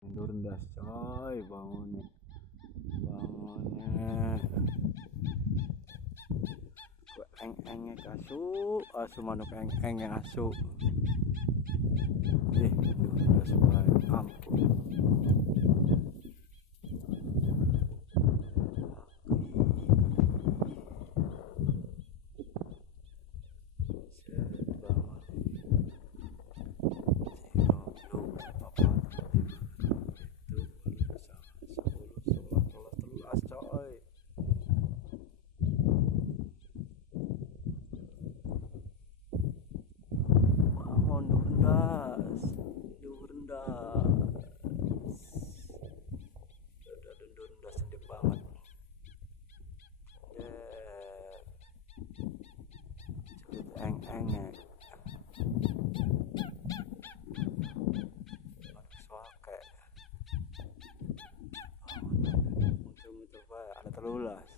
Mundur ndas coy, bangunnya. Bangunnya. Kok eng-engnya asu, asu manuk eng-eng yang asu. Ndas baik ampun. Ndas, ndas sedih banget. Cerit eng-engnya. Suake. Muncul-muncul ada telulas.